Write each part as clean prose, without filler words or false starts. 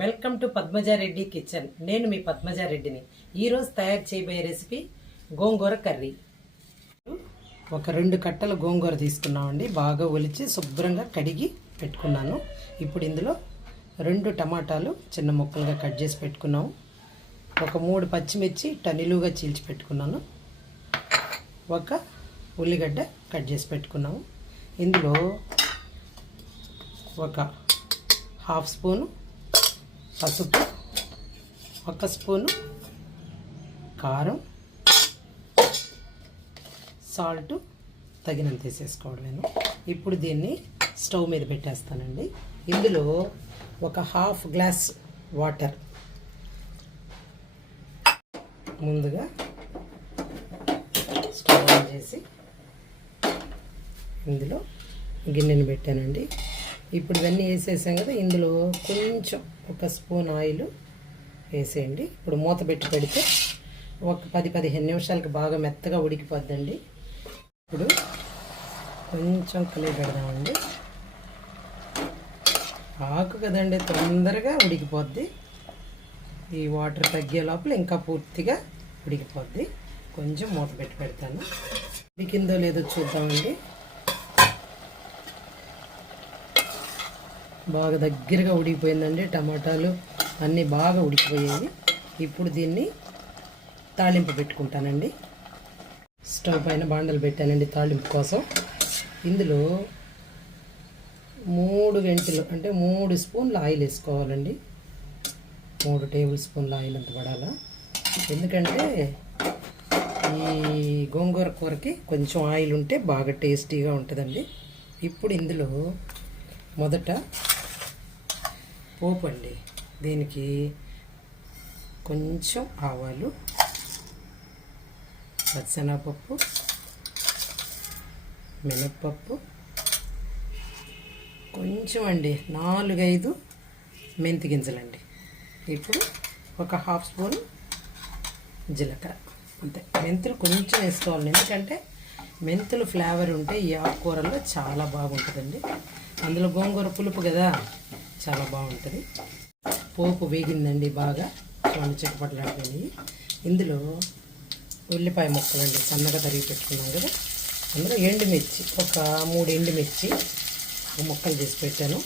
Welcome to Padmaja Reddy kitchen. నేను మీ పద్మజారెడ్డిని. ఈరోజు తయారు చేయబోయే రెసిపీ గోంగూర కర్రీ. ఒక 2 కట్టల గోంగూర తీసుకున్నామండి. బాగా ఒలిచి శుభ్రంగా కడిగి పెట్టుకున్నాను. ఇప్పుడు ఇందులో 2 టమాటాలు చిన్న ముక్కలుగా కట్ చేసి పెట్టుకున్నాము. ఒక 3 పచ్చిమిర్చి నిలువుగా చీల్చి పెట్టుకున్నాను. ఒక ఉల్లిగడ్డ కట్ చేసి పెట్టుకున్నాము. ఇందులో ఒక 1/2 స్పూను పసుపు, 1 స్పూను కారం, సాల్ట్ తగినంత వేసేసుకోవడమేను. ఇప్పుడు దీన్ని స్టవ్ మీద పెట్టేస్తానండి. ఇందులో ఒక 1/2 గ్లాస్ వాటర్ ముందుగా స్టవ్ ఆన్ చేసి ఇందులో గిన్నెని పెట్టానండి. ఇప్పుడు ఇవన్నీ వేసేసాం కదా, ఇందులో కొంచెం 1 స్పూన్ ఆయిల్ వేసేయండి. ఇప్పుడు మూత పెట్టి పెడితే ఒక 10-15 నిమిషాలకి బాగా మెత్తగా ఉడికిపోద్దండి. ఇప్పుడు కొంచెం కలిపి పెడదామండి. ఆకు కదండి, తొందరగా ఉడికిపోద్ది. ఈ వాటర్ తగ్గే లోపల ఇంకా పూర్తిగా ఉడికిపోద్ది. కొంచెం మూత పెట్టి పెడతాను. ఉడికిందో లేదో చూద్దామండి. బాగా దగ్గరగా ఉడికిపోయిందండి. టమాటాలు అన్నీ బాగా ఉడికిపోయాయి. ఇప్పుడు దీన్ని తాళింపు పెట్టుకుంటానండి. స్టవ్ పైన బాండలు పెట్టానండి తాళింపు కోసం. ఇందులో 3 గంటలు అంటే 3 స్పూన్ల ఆయిల్ వేసుకోవాలండి. 3 టేబుల్ స్పూన్ల ఆయిల్ అంత పడాలా. ఎందుకంటే ఈ గోంగూర కూరకి కొంచెం ఆయిల్ ఉంటే బాగా టేస్టీగా ఉంటుందండి. ఇప్పుడు ఇందులో మొదట పోపు అండి. దీనికి కొంచెం ఆవాలు, పచ్చెనగపప్పు, మినప్పప్పు, కొంచెం అండి 4-5 మెంతి గింజలండి. ఇప్పుడు ఒక 1/2 స్పూన్ జీలకర్ర, అంతే. మెంతులు కొంచెం వేసుకోవాలి, ఎందుకంటే మెంతులు ఫ్లేవర్ ఉంటే ఈ ఆకుకూరలో చాలా బాగుంటుందండి. అందులో గోంగూర పులుపు కదా, చాలా బాగుంటుంది. పోపు వేగిందండి బాగా, చూడండి చిక్కపట్లాడిపోయినాయి. ఇందులో ఉల్లిపాయ ముక్కలండి సన్నగా తరిగి పెట్టుకున్నాం కదా. అందులో ఎండుమిర్చి ఒక 3 ఎండుమిర్చి ముక్కలు చేసి పెట్టాను.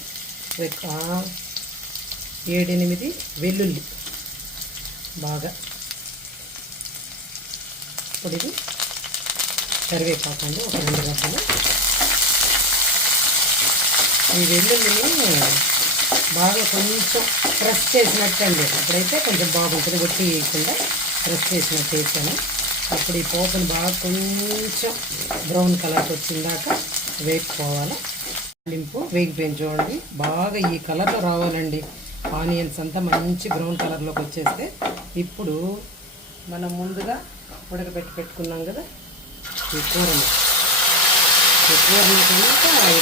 ఒక 7-8 వెల్లుల్లి బాగా. ఇప్పుడు ఇది కరివేపాకండి, ఒక 2 గడ్డలు. ఈ వెల్లుల్లిని బాగా కొంచెం ప్రెస్ చేసినట్టు అండి. అప్పుడైతే కొంచెం బాగుంటుంది, ఒట్టి వేయకుండా ప్రెస్ చేసినట్టు వేసాను. అప్పుడు ఈ పోపుని బాగా కొంచెం బ్రౌన్ కలర్కి వచ్చిందాక వేపుకోవాలి. లింపు వేగిపోయింది చూడండి. బాగా ఈ కలర్లో రావాలండి. ఆనియన్స్ అంతా మంచి బ్రౌన్ కలర్లోకి వచ్చేస్తే ఇప్పుడు మనం ముందుగా ఉడకబెట్టి పెట్టుకున్నాం కదా ఈ కూరని, ఈ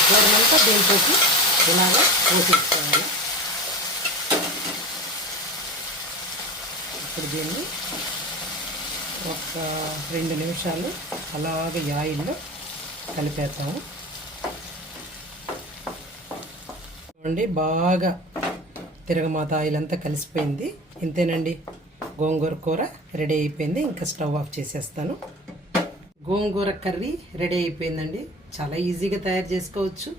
కూరనంతా దీంతో ఇలాగా పోసేసుకోవాలి. ఇప్పుడు దీన్ని ఒక 2 నిమిషాలు అలాగే ఆయిల్లో కలిపేస్తాము. చూడండి బాగా తిరగమాత ఆయిల్ అంతా కలిసిపోయింది. ఇంతేనండి, గోంగూర కూర రెడీ అయిపోయింది. ఇంకా స్టవ్ ఆఫ్ చేసేస్తాను. గోంగూర కర్రీ రెడీ అయిపోయిందండి. చాలా ఈజీగా తయారు చేసుకోవచ్చు,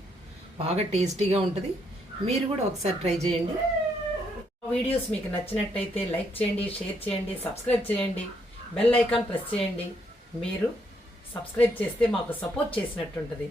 బాగా టేస్టీగా ఉంటుంది. మీరు కూడా ఒకసారి ట్రై చేయండి. వీడియోస్ మీకు నచ్చినట్టయితే లైక్ చేయండి, షేర్ చేయండి, సబ్స్క్రైబ్ చేయండి, బెల్ ఐకాన్ ప్రెస్ చేయండి. మీరు సబ్స్క్రైబ్ చేస్తే మాకు సపోర్ట్ చేసినట్టు ఉంటుంది.